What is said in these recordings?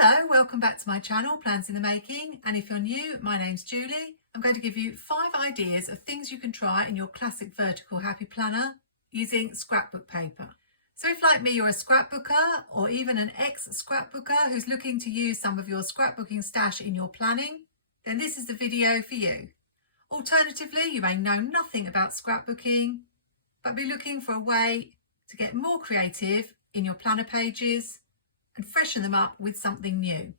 Hello, welcome back to my channel, Plans in the Making, and if you're new, my name's Julie. I'm going to give you 5 ideas of things you can try in your classic vertical happy planner using scrapbook paper. So if like me you're a scrapbooker or even an ex-scrapbooker who's looking to use some of your scrapbooking stash in your planning, then this is the video for you. Alternatively, you may know nothing about scrapbooking, but be looking for a way to get more creative in your planner pages and freshen them up with something new.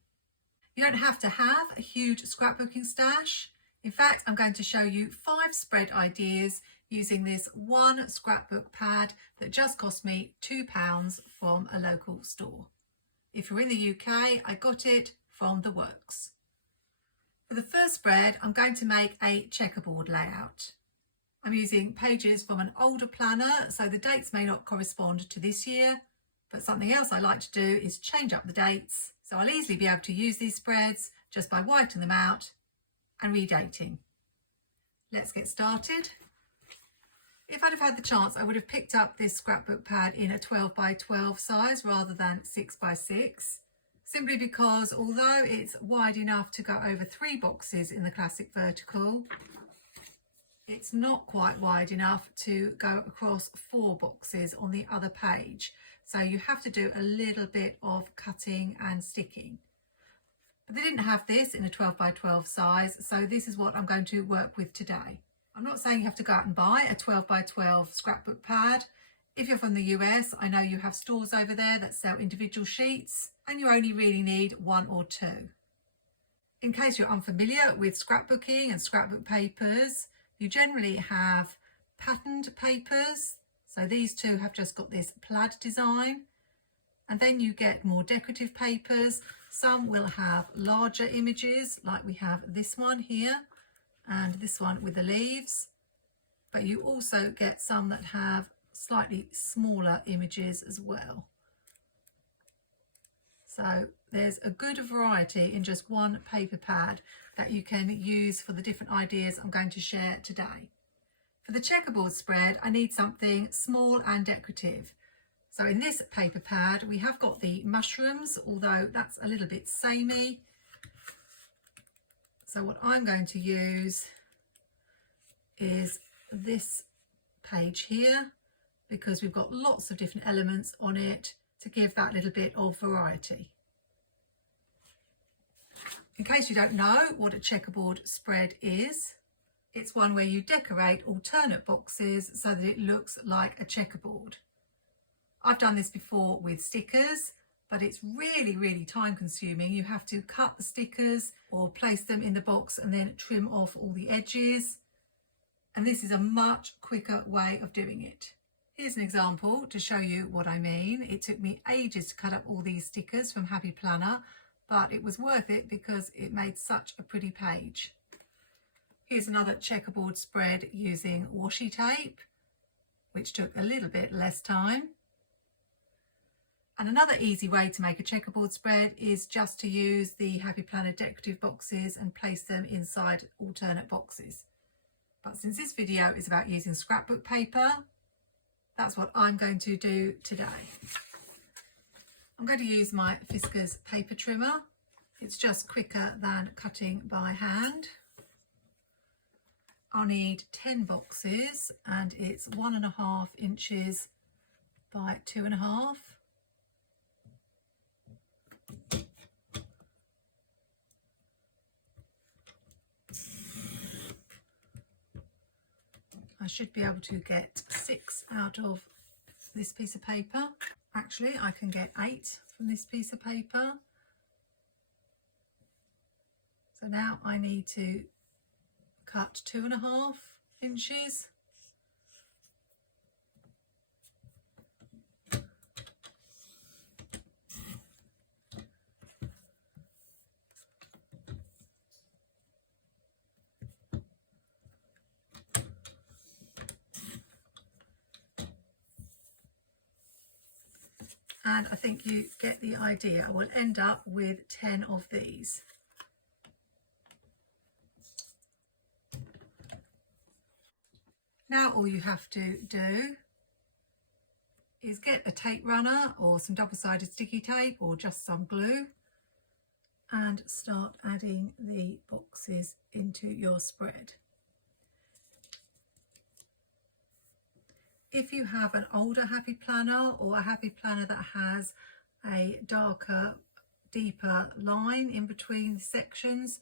You don't have to have a huge scrapbooking stash. In fact, I'm going to show you 5 spread ideas using this one scrapbook pad that just cost me £2 from a local store. If you're in the UK, I got it from the works. For the first spread, I'm going to make a checkerboard layout. I'm using pages from an older planner, so the dates may not correspond to this year, but something else I like to do is change up the dates, so I'll easily be able to use these spreads just by whitening them out and redating. Let's get started. If I'd have had the chance, I would have picked up this scrapbook pad in a 12 by 12 size rather than 6 by 6, simply because although it's wide enough to go over 3 boxes in the classic vertical, it's not quite wide enough to go across 4 boxes on the other page. So you have to do a little bit of cutting and sticking. But they didn't have this in a 12 by 12 size, so this is what I'm going to work with today. I'm not saying you have to go out and buy a 12 by 12 scrapbook pad. If you're from the US, I know you have stores over there that sell individual sheets, and you only really need 1 or 2. In case you're unfamiliar with scrapbooking and scrapbook papers, you generally have patterned papers. So these two have just got this plaid design, and then you get more decorative papers. Some will have larger images, like we have this one here and this one with the leaves, but you also get some that have slightly smaller images as well. So there's a good variety in just one paper pad that you can use for the different ideas I'm going to share today. For the checkerboard spread, I need something small and decorative. So in this paper pad, we have got the mushrooms, although that's a little bit samey. So what I'm going to use is this page here, because we've got lots of different elements on it to give that little bit of variety. In case you don't know what a checkerboard spread is, it's one where you decorate alternate boxes so that it looks like a checkerboard. I've done this before with stickers, but it's really time consuming. You have to cut the stickers or place them in the box and then trim off all the edges. And this is a much quicker way of doing it. Here's an example to show you what I mean. It took me ages to cut up all these stickers from Happy Planner, but it was worth it because it made such a pretty page. Here's another checkerboard spread using washi tape, which took a little bit less time. And another easy way to make a checkerboard spread is just to use the Happy Planner decorative boxes and place them inside alternate boxes. But since this video is about using scrapbook paper, that's what I'm going to do today. I'm going to use my Fiskars paper trimmer. It's just quicker than cutting by hand. I'll need 10 boxes and it's 1.5 inches by 2.5. I should be able to get 6 out of this piece of paper. Actually, I can get 8 from this piece of paper. So now I need to cut 2.5 inches. And I think you get the idea. I will end up with 10 of these. Now all you have to do is get a tape runner or some double-sided sticky tape or just some glue and start adding the boxes into your spread. If you have an older Happy Planner or a Happy Planner that has a darker, deeper line in between sections,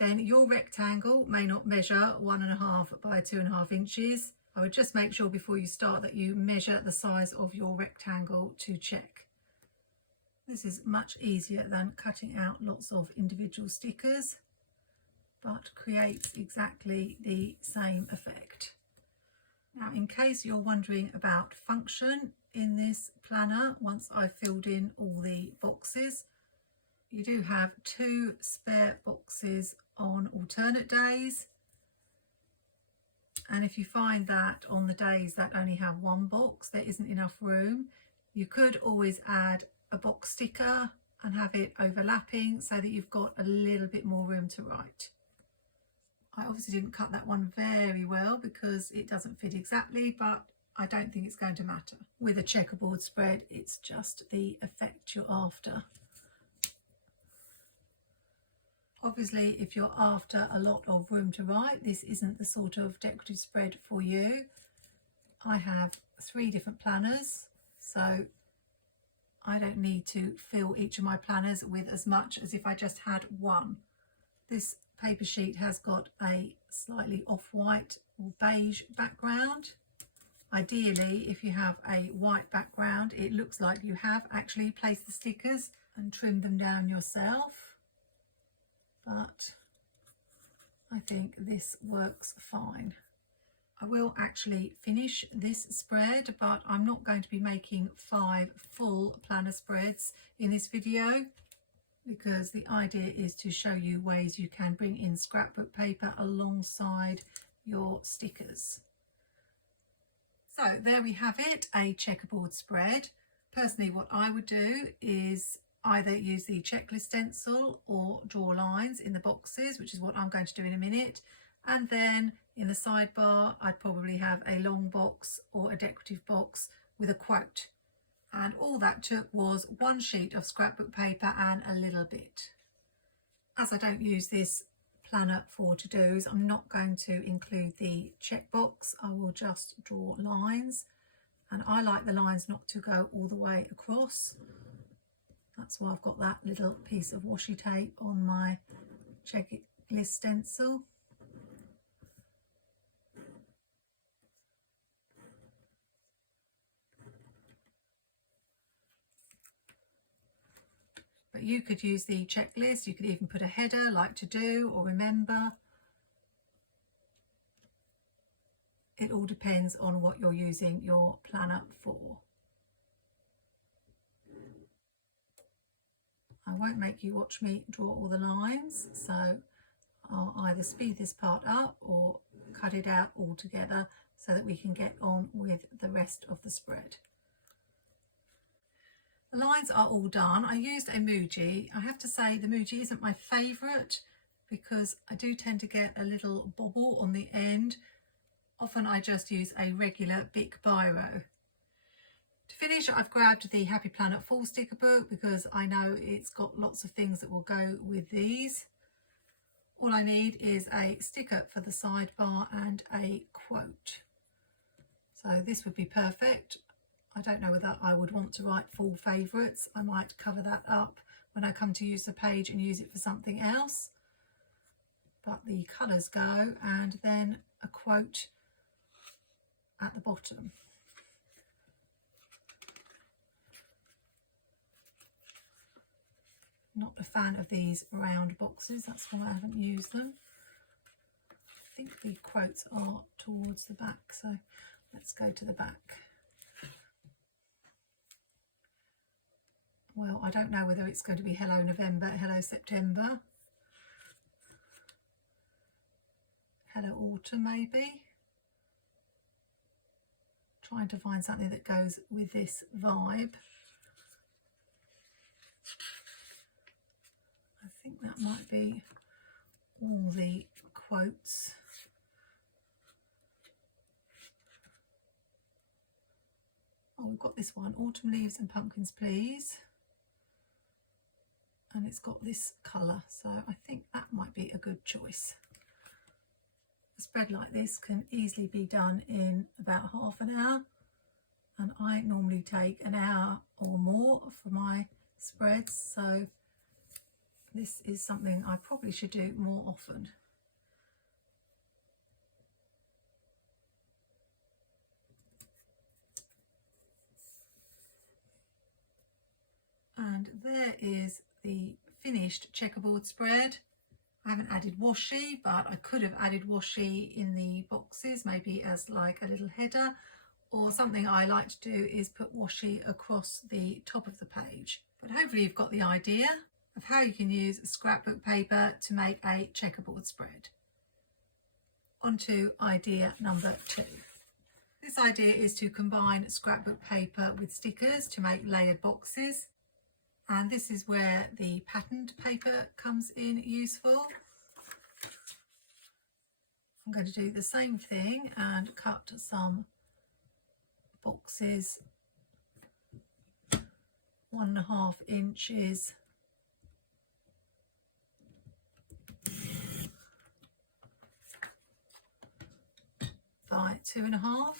then your rectangle may not measure 1.5 by 2.5 inches. I would just make sure before you start that you measure the size of your rectangle to check. This is much easier than cutting out lots of individual stickers, but creates exactly the same effect. Now, in case you're wondering about function in this planner, once I've filled in all the boxes, you do have 2 spare boxes on alternate days. And if you find that on the days that only have 1 box, there isn't enough room, you could always add a box sticker and have it overlapping so that you've got a little bit more room to write. I obviously didn't cut that one very well because it doesn't fit exactly, but I don't think it's going to matter. With a checkerboard spread, it's just the effect you're after. Obviously, if you're after a lot of room to write, this isn't the sort of decorative spread for you. I have 3 different planners, so I don't need to fill each of my planners with as much as if I just had one. This paper sheet has got a slightly off-white or beige background. Ideally, if you have a white background, it looks like you have actually placed the stickers and trimmed them down yourself. But I think this works fine. I will actually finish this spread, but I'm not going to be making 5 full planner spreads in this video, because the idea is to show you ways you can bring in scrapbook paper alongside your stickers. So there we have it, a checkerboard spread. Personally, what I would do is either use the checklist stencil or draw lines in the boxes, which is what I'm going to do in a minute. And then in the sidebar, I'd probably have a long box or a decorative box with a quote. And all that took was 1 sheet of scrapbook paper and a little bit. As I don't use this planner for to-dos, I'm not going to include the checkbox. I will just draw lines, and I like the lines not to go all the way across. That's why I've got that little piece of washi tape on my checklist stencil. But you could use the checklist, you could even put a header like to do or remember. It all depends on what you're using your planner for. I won't make you watch me draw all the lines, so I'll either speed this part up or cut it out altogether so that we can get on with the rest of the spread. The lines are all done. I used a Muji. I have to say the Muji isn't my favourite because I do tend to get a little bobble on the end. Often I just use a regular Bic biro. To finish, I've grabbed the Happy Planner full sticker book because I know it's got lots of things that will go with these. All I need is a sticker for the sidebar and a quote. So this would be perfect. I don't know whether I would want to write full favourites. I might cover that up when I come to use the page and use it for something else. But the colours go, and then a quote at the bottom. Not a fan of these round boxes, that's why I haven't used them. I think the quotes are towards the back, so let's go to the back. Well, I don't know whether it's going to be Hello November, Hello September, Hello Autumn maybe. Trying to find something that goes with this vibe. I think that might be all the quotes. Oh, we've got this one, Autumn Leaves and Pumpkins Please. and it's got this colour, so I think that might be a good choice. A spread like this can easily be done in about half an hour, and I normally take an hour or more for my spreads, so this is something I probably should do more often. And there is the finished checkerboard spread. I haven't added washi, but I could have added washi in the boxes, maybe as like a little header, or something I like to do is put washi across the top of the page. But hopefully you've got the idea of how you can use scrapbook paper to make a checkerboard spread. On to idea number 2. This idea is to combine scrapbook paper with stickers to make layered boxes. And this is where the patterned paper comes in useful. I'm going to do the same thing and cut some boxes 1.5 inches by 2.5.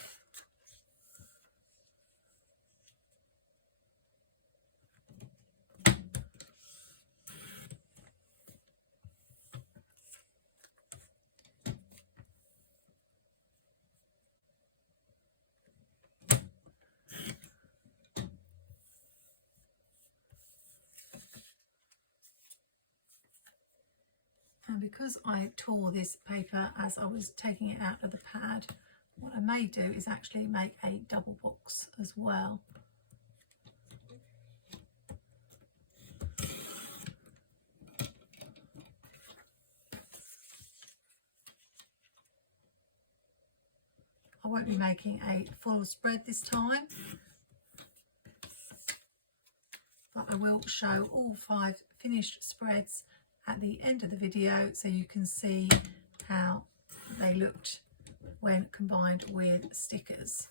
And because I tore this paper as I was taking it out of the pad, what I may do is actually make a double box as well. I won't be making a full spread this time, but I will show all 5 finished spreads at the end of the video so you can see how they looked when combined with stickers.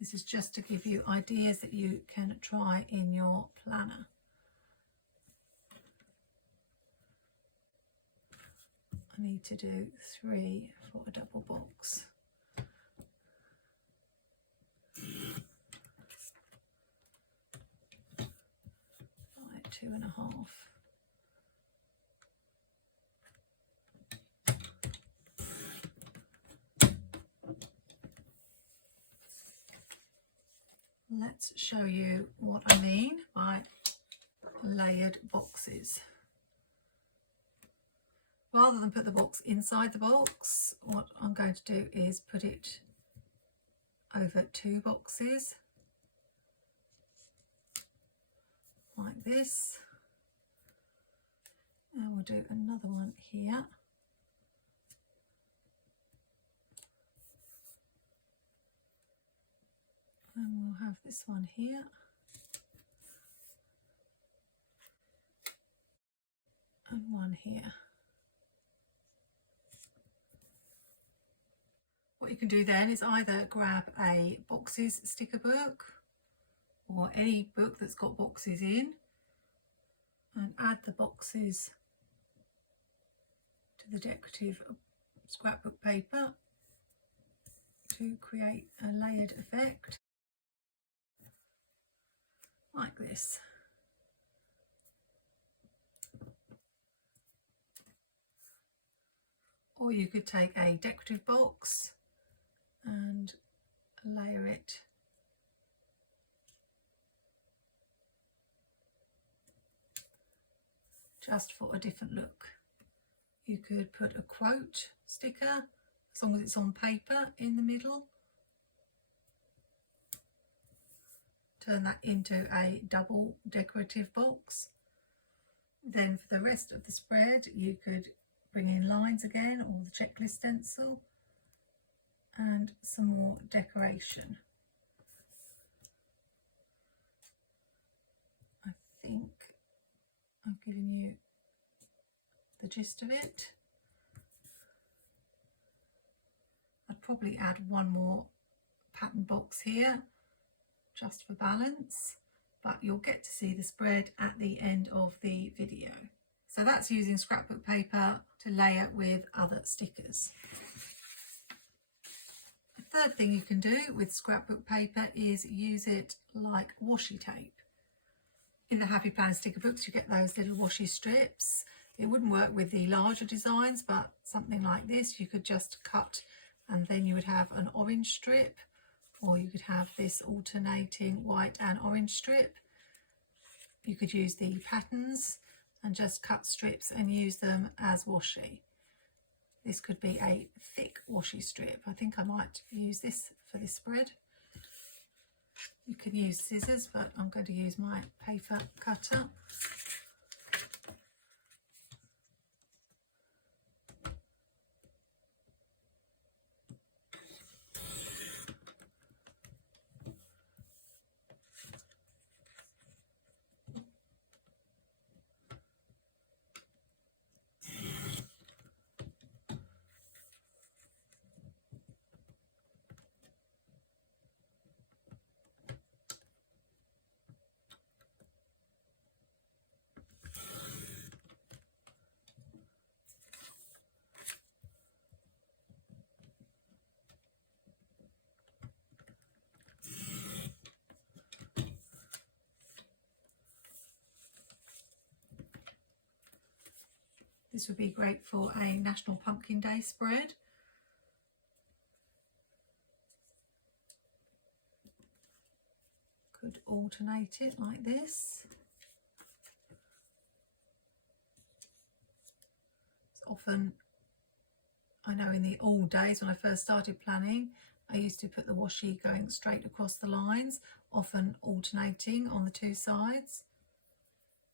This is just to give you ideas that you can try in your planner. I need to do 3 for a double box. By 2.5. Let's show you what I mean by layered boxes. Rather than put the box inside the box, what I'm going to do is put it over 2 boxes like this, and we'll do another one here. And we'll have this one here. And one here. What you can do then is either grab a boxes sticker book or any book that's got boxes in and add the boxes to the decorative scrapbook paper to create a layered effect like this. Or you could take a decorative box and layer it just for a different look. You could put a quote sticker, as long as it's on paper, in the middle. Turn that into a double decorative box. Then for the rest of the spread you could bring in lines again, or the checklist stencil, and some more decoration. I think I've given you the gist of it. I'd probably add one more pattern box here just for balance, but you'll get to see the spread at the end of the video. So that's using scrapbook paper to layer with other stickers. The third thing you can do with scrapbook paper is use it like washi tape. In the Happy Planner sticker books you get those little washi strips. It wouldn't work with the larger designs, but something like this you could just cut and then you would have an orange strip, or you could have this alternating white and orange strip. You could use the patterns and just cut strips and use them as washi. This could be a thick washi strip. I think I might use this for this spread. You can use scissors, but I'm going to use my paper cutter. This would be great for a National Pumpkin Day spread. Could alternate it like this. It's often, I know in the old days when I first started planning, I used to put the washi going straight across the lines, often alternating on the two sides.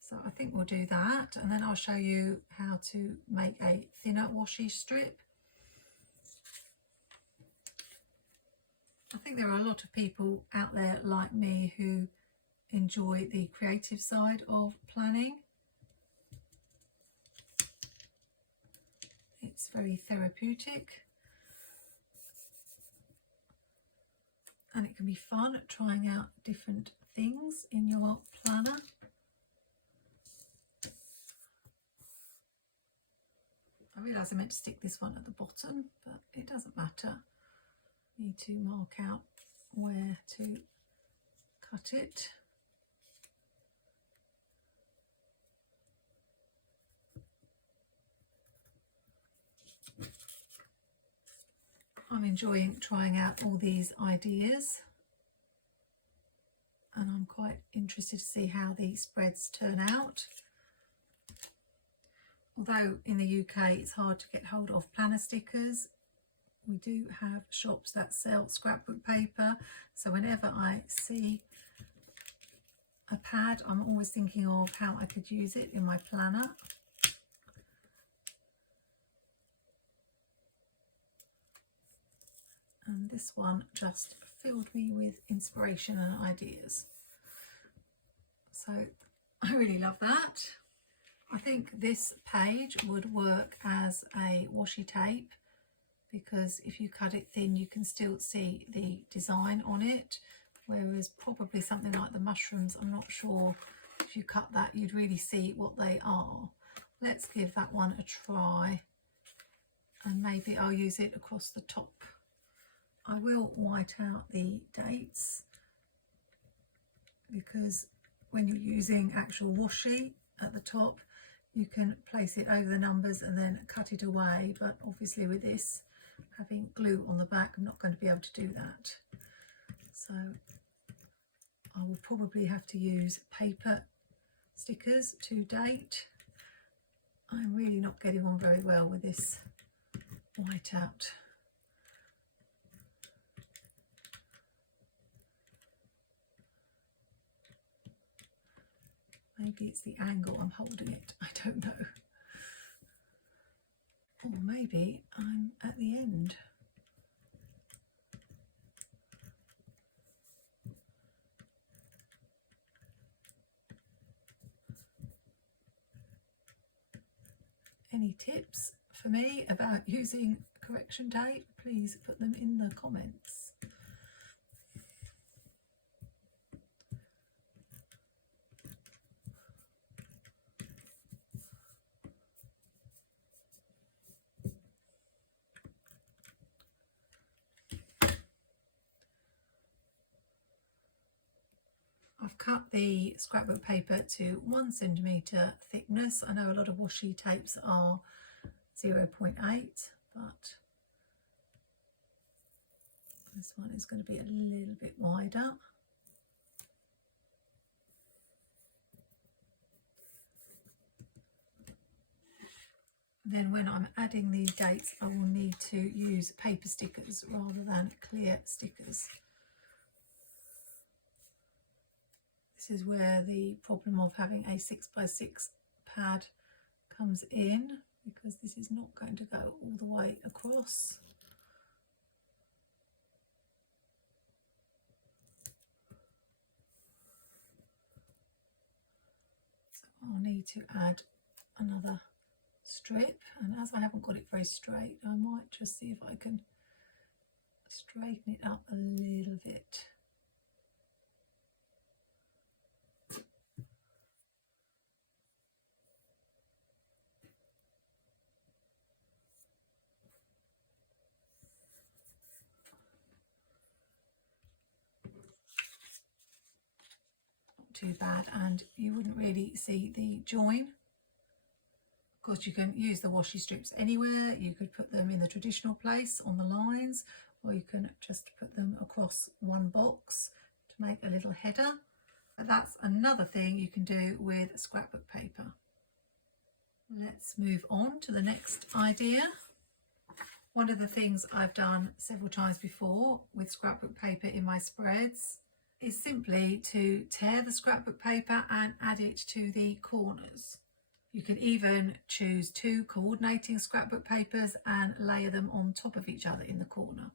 So I think we'll do that, and then I'll show you how to make a thinner washi strip. I think there are a lot of people out there like me who enjoy the creative side of planning. It's very therapeutic and it can be fun trying out different things in your planner. I realise I meant to stick this one at the bottom, but it doesn't matter. Need to mark out where to cut it. I'm enjoying trying out all these ideas, and I'm quite interested to see how these spreads turn out. Although in the UK it's hard to get hold of planner stickers, we do have shops that sell scrapbook paper, so whenever I see a pad I'm always thinking of how I could use it in my planner. And this one just filled me with inspiration and ideas. So I really love that. I think this page would work as a washi tape, because if you cut it thin you can still see the design on it, whereas probably something like the mushrooms, I'm not sure if you cut that you'd really see what they are. Let's give that one a try, and maybe I'll use it across the top. I will white out the dates, because when you're using actual washi at the top you can place it over the numbers and then cut it away, but obviously with this having glue on the back I'm not going to be able to do that. So I will probably have to use paper stickers to date. I'm really not getting on very well with this whiteout. Maybe it's the angle I'm holding it, I don't know. Or maybe I'm at the end. Any tips for me about using correction tape, please put them in the comments. I've cut the scrapbook paper to 1 centimetre thickness. I know a lot of washi tapes are 0.8, but this one is going to be a little bit wider. Then when I'm adding these dates, I will need to use paper stickers rather than clear stickers. This is where the problem of having a 6x6 pad comes in, because this is not going to go all the way across. So I'll need to add another strip, and as I haven't got it very straight, I might just see if I can straighten it up a little bit. Not too bad, and you wouldn't really see the join. Of course, you can use the washi strips anywhere. You could put them in the traditional place on the lines, or you can just put them across one box to make a little header. But that's another thing you can do with scrapbook paper. Let's move on to the next idea. One of the things I've done several times before with scrapbook paper in my spreads is simply to tear the scrapbook paper and add it to the corners. You can even choose 2 coordinating scrapbook papers and layer them on top of each other in the corner.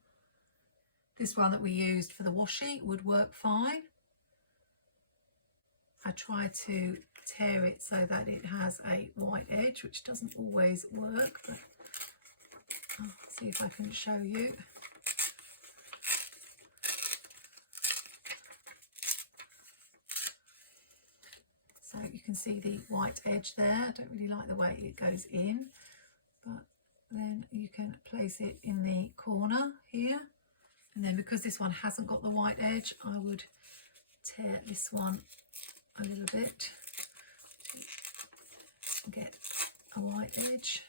This one that we used for the washi would work fine. I try to tear it so that it has a white edge, which doesn't always work, but I'll see if I can show you. So you can see the white edge there. I don't really like the way it goes in, but then you can place it in the corner here. And then because this one hasn't got the white edge, I would tear this one a little bit to get a white edge.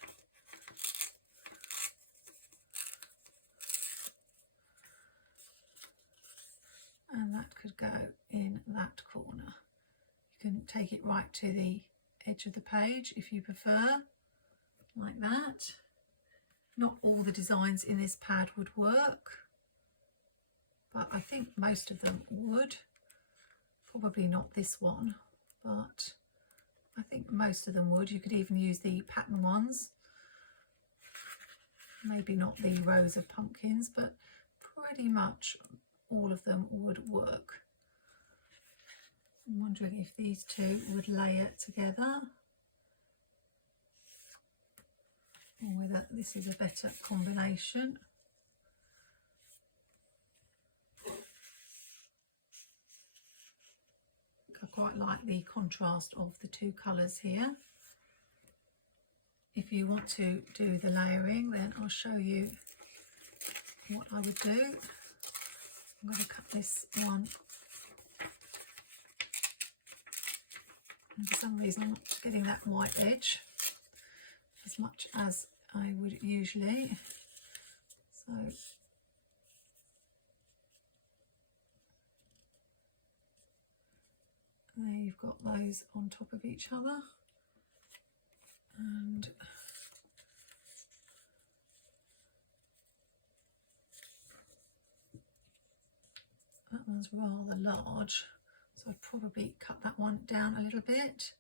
And that could go in that corner. You can take it right to the edge of the page if you prefer, like that. Not all the designs in this pad would work, but I think most of them would. Probably not this one, but I think most of them would. You could even use the pattern ones. Maybe not the rows of pumpkins, but pretty much all of them would work. I'm wondering if these two would layer together, or whether this is a better combination. I quite like the contrast of the 2 colours here. If you want to do the layering, then I'll show you what I would do. I'm going to cut this one, and for some reason I'm not getting that white edge as much as I would usually. So there you've got those on top of each other, and that one's rather large, so I'd probably cut that one down a little bit.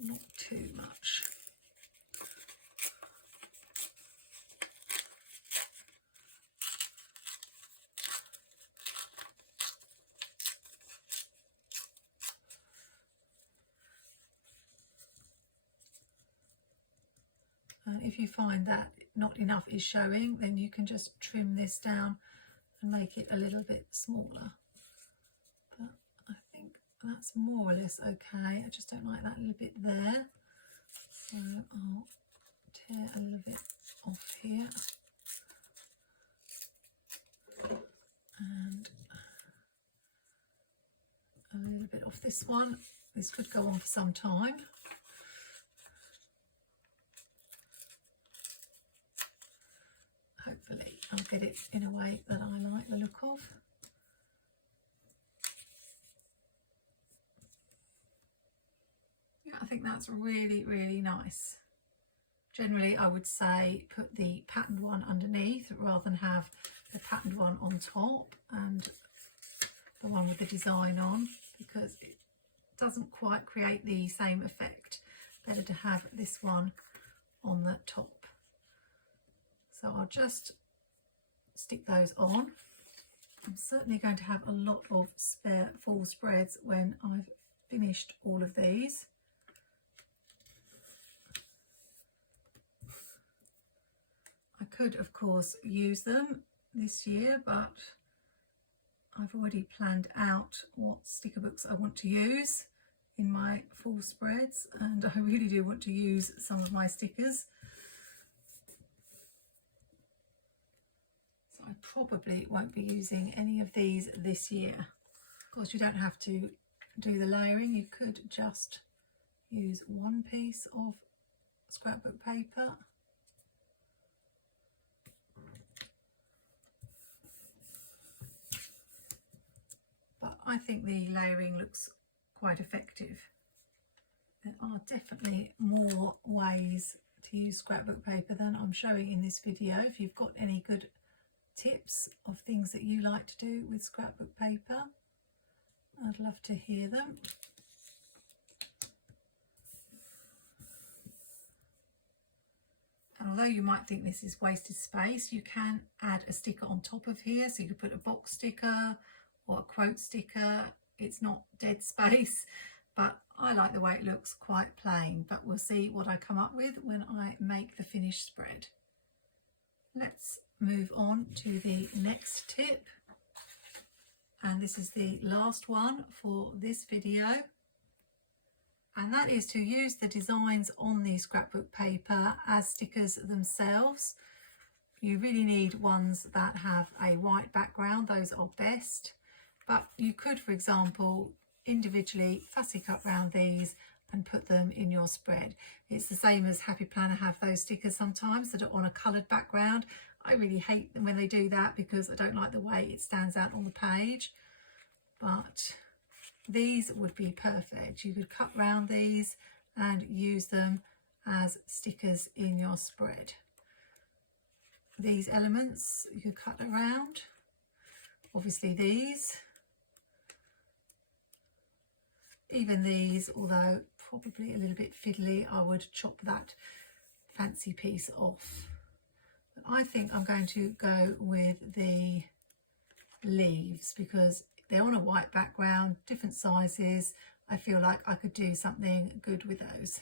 Not too much. And if you find that not enough is showing, then you can just trim this down and make it a little bit smaller. But I think that's more or less okay. I just don't like that little bit there. So I'll tear a little bit off here. a little bit off this one. This could go on for some time. Hopefully I'll get it in a way that I like the look of. Yeah, I think that's really, really nice. Generally, I would say put the patterned one underneath rather than have the patterned one on top and the one with the design on, because it doesn't quite create the same effect. Better to have this one on the top. So I'll just stick those on. I'm certainly going to have a lot of spare full spreads when I've finished all of these. I could, of course, use them this year, but I've already planned out what sticker books I want to use in my full spreads, and I really do want to use some of my stickers. So I probably won't be using any of these this year. Of course, you don't have to do the layering. You could just use one piece of scrapbook paper. But I think the layering looks quite effective. There are definitely more ways to use scrapbook paper than I'm showing in this video. If you've got any good tips of things that you like to do with scrapbook paper, I'd love to hear them. And although you might think this is wasted space, you can add a sticker on top of here. So you could put a box sticker or a quote sticker. It's not dead space, but I like the way it looks, quite plain. But we'll see what I come up with when I make the finished spread. Let's move on to the next tip, and this is the last one for this video, and that is to use the designs on the scrapbook paper as stickers themselves. You really need ones that have a white background, those are best, but you could, for example, individually fussy cut round these and put them in your spread. It's the same as Happy Planner have those stickers sometimes that are on a coloured background. I really hate them when they do that because I don't like the way it stands out on the page, but these would be perfect. You could cut round these and use them as stickers in your spread. These elements you could cut around, obviously these, even these, although probably a little bit fiddly, I would chop that fancy piece off. But I think I'm going to go with the leaves because they're on a white background, different sizes. I feel like I could do something good with those.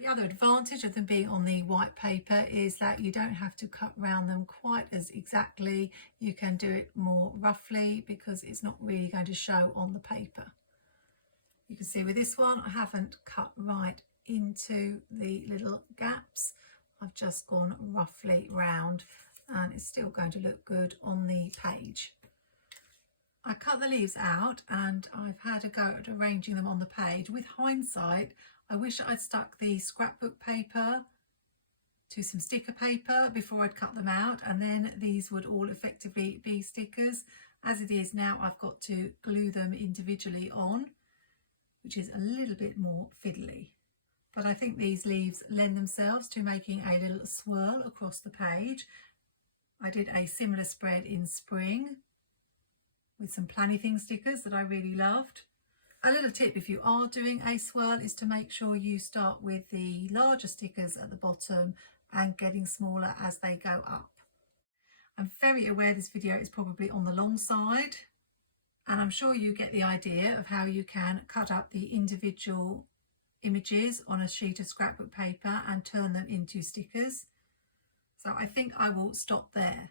The other advantage of them being on the white paper is that you don't have to cut round them quite as exactly. You can do it more roughly because it's not really going to show on the paper. You can see with this one, I haven't cut right into the little gaps. I've just gone roughly round and it's still going to look good on the page. I cut the leaves out and I've had a go at arranging them on the page. With hindsight, I wish I'd stuck the scrapbook paper to some sticker paper before I'd cut them out, and then these would all effectively be stickers. As it is now, I've got to glue them individually on, which is a little bit more fiddly. But I think these leaves lend themselves to making a little swirl across the page. I did a similar spread in spring with some Plannertips stickers that I really loved. A little tip if you are doing a swirl is to make sure you start with the larger stickers at the bottom and getting smaller as they go up. I'm very aware this video is probably on the long side, and I'm sure you get the idea of how you can cut up the individual images on a sheet of scrapbook paper and turn them into stickers. So I think I will stop there.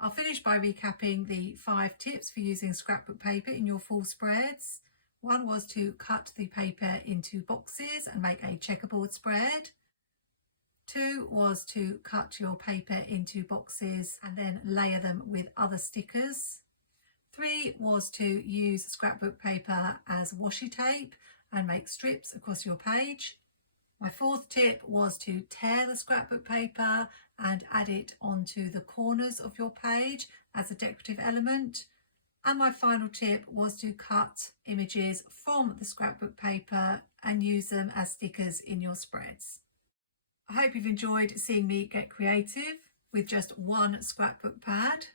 I'll finish by recapping the 5 tips for using scrapbook paper in your full spreads. One was to cut the paper into boxes and make a checkerboard spread. 2 was to cut your paper into boxes and then layer them with other stickers. 3 was to use scrapbook paper as washi tape and make strips across your page. My 4th tip was to tear the scrapbook paper and add it onto the corners of your page as a decorative element. And my final tip was to cut images from the scrapbook paper and use them as stickers in your spreads. I hope you've enjoyed seeing me get creative with just one scrapbook pad.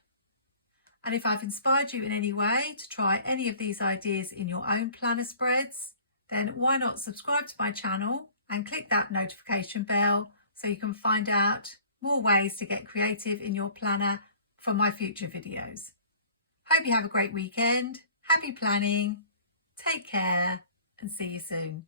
And if I've inspired you in any way to try any of these ideas in your own planner spreads, then why not subscribe to my channel and click that notification bell so you can find out more ways to get creative in your planner from my future videos. Hope you have a great weekend. Happy planning. Take care and see you soon.